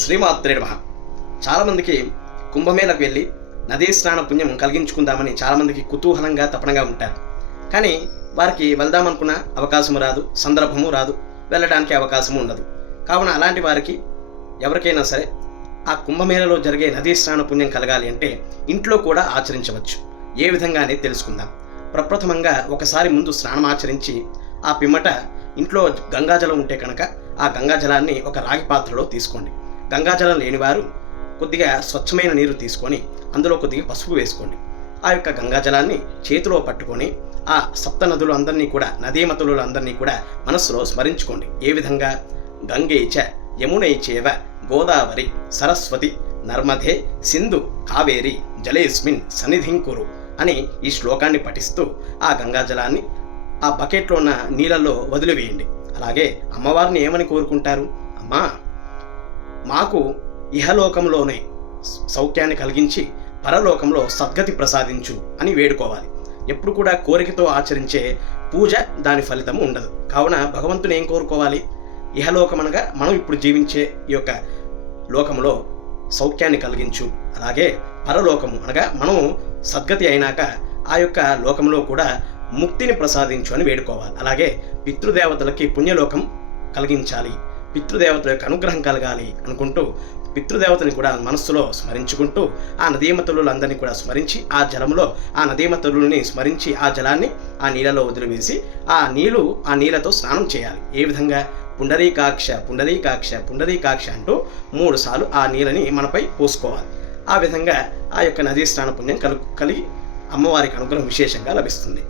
శ్రీమాత్రే నమః. చాలామందికి కుంభమేళకు వెళ్ళి నదీ స్నాన పుణ్యం కలిగించుకుందామని చాలామందికి కుతూహలంగా తపనగా ఉంటారు. కానీ వారికి వెళ్దామనుకున్న అవకాశము రాదు, సందర్భము రాదు, వెళ్ళడానికి అవకాశము ఉండదు. కావున అలాంటి వారికి ఎవరికైనా సరే ఆ కుంభమేళలో జరిగే నదీ స్నాన పుణ్యం కలగాలి అంటే ఇంట్లో కూడా ఆచరించవచ్చు. ఏ విధంగా అనేది తెలుసుకుందాం. ప్రప్రథమంగా ఒకసారి ముందు స్నానం ఆచరించి ఆ పిమ్మట ఇంట్లో గంగాజలం ఉంటే కనుక ఆ గంగాజలాన్ని ఒక రాగి పాత్రలో తీసుకోండి. గంగాజలం లేనివారు కొద్దిగా స్వచ్ఛమైన నీరు తీసుకొని అందులో కొద్దిగా పసుపు వేసుకోండి. ఆ యొక్క గంగాజలాన్ని చేతిలో పట్టుకొని ఆ సప్త నదులు అందరినీ కూడా, నదీమతులందరినీ కూడా మనస్సులో స్మరించుకోండి. ఏ విధంగా? గంగేచ యమునైచేవ గోదావరి సరస్వతి నర్మదే సింధు కావేరి జలేస్మిన్ సన్నిధింకురు అని ఈ శ్లోకాన్ని పఠిస్తూ ఆ గంగాజలాన్ని ఆ బకెట్లో ఉన్న నీళ్ళల్లో వదిలివేయండి. అలాగే అమ్మవారిని ఏమని కోరుకుంటారు? అమ్మా, మాకు ఇహలోకంలోనే సౌఖ్యాన్ని కలిగించి పరలోకంలో సద్గతి ప్రసాదించు అని వేడుకోవాలి. ఎప్పుడు కూడా కోరికతో ఆచరించే పూజ దాని ఫలితము ఉండదు. కావున భగవంతుని ఏం కోరుకోవాలి? ఇహలోకం అనగా మనం ఇప్పుడు జీవించే ఈ యొక్క లోకంలో సౌఖ్యాన్ని కలిగించు, అలాగే పరలోకము అనగా మనం సద్గతి అయినాక ఆ యొక్క లోకంలో కూడా ముక్తిని ప్రసాదించు అని వేడుకోవాలి. అలాగే పితృదేవతలకి పుణ్యలోకం కలిగించాలి, పితృదేవతల యొక్క అనుగ్రహం కలగాలి అనుకుంటూ పితృదేవతని కూడా మనస్సులో స్మరించుకుంటూ ఆ నదీమతులందరినీ కూడా స్మరించి ఆ జలంలో ఆ నదీమతులని స్మరించి ఆ జలాన్ని ఆ నీళ్ళలో వదిలివేసి ఆ నీళ్ళతో స్నానం చేయాలి. ఏ విధంగా? పుండరీకాక్ష పుండరీకాక్ష పుండరీకాక్ష అంటూ 3 సార్లు ఆ నీళ్ళని మనపై పోసుకోవాలి. ఆ విధంగా ఆ యొక్క నదీ స్నాన పుణ్యం కలిగి అమ్మవారికి అనుగ్రహం విశేషంగా లభిస్తుంది.